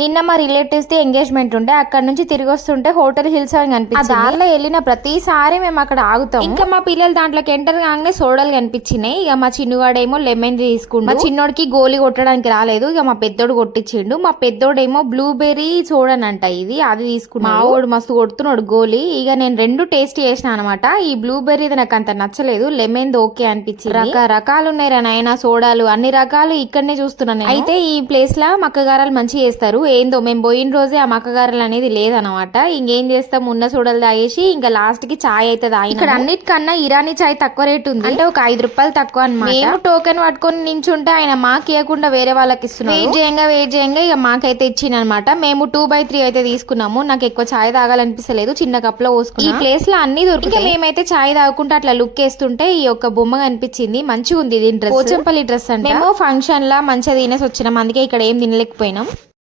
నిన్న మా relatives the engagement ఉండే, అక్కడ నుంచి తిరిగి వస్తుంటే హోటల్ హిల్స్ అని కనిపించింది. ఆ దారిలో వెళ్ళిన ప్రతిసారి మేము అక్కడ ఆగుతాం. ఇంకా మా పిల్లలు దాంట్లోకి ఎంటర్ కాగానే సోడాలు కనిపించినాయి. ఇక మా చిన్నవాడేమో లెమన్ తీసుకుండు. మా చిన్నోడికి గోలీ కొట్టడానికి రాలేదు, ఇక మా పెద్దోడు కొట్టించిండు. మా పెద్దోడేమో బ్లూబెర్రీ చూడనంట ఇది, అది తీసుకున్నాడు. మా వాడు మస్తు కొడుతున్నాడు గోలీ. ఇక నేను రెండు టేస్ట్ చేసిన అనమాట. ఈ బ్లూబెర్రీది నాకు అంత నచ్చలేదు, లెమన్ ఓకే అనిపించింది. రకరకాలు ఉన్నాయి రా నాయన సోడాలు, అన్ని రకాలు ఇక్కడనే చూస్తున్నాను. అయితే ఈ ప్లేస్ లా మక్కగారాలు మంచిగా చేస్తారు. ఏందో మేము పోయిన రోజే ఆ మక్కగారలు అనేది లేదనమాట. ఇంకేం చేస్తాం, ఉన్న సోడలు తాగేసి ఇంకా లాస్ట్ కి చాయ్ అయితే తాగి. ఇక్కడ అన్నిటికన్నా ఇరానీ చాయ్ తక్కువ రేట్ ఉంది, అంటే ఒక 5 రూపాయలు తక్కువ అనమాట. మేము టోకెన్ పట్టుకొని నించుంటే ఆయన మాకు ఇవ్వకుండా వేరే వాళ్ళకి ఇస్తున్నాం. వెయిట్ చేయంగా ఇక మాకైతే ఇచ్చిందనమాట. మేము 2/3 అయితే తీసుకున్నాము. నాకు ఎక్కువ చాయ్ తాగాలనిపిస్తలేదు, చిన్న కప్ లో పోసుకున్నాం. ఈ ప్లేస్ లో అన్ని దొరుకుతాయి. మేమైతే చాయ్ తాగుకుంటే అట్లా లుక్ వేస్తుంటే ఈ యొక్క బొమ్మ కనిపించింది, మంచిగా ఉంది. దీని డ్రెస్ పోచంపల్లి డ్రెస్ అంటే. మేము ఫంక్షన్ లా మంచిగా తినేసి వచ్చినాం, అందుకే ఇక్కడ ఏం తినలేకపోయినాం.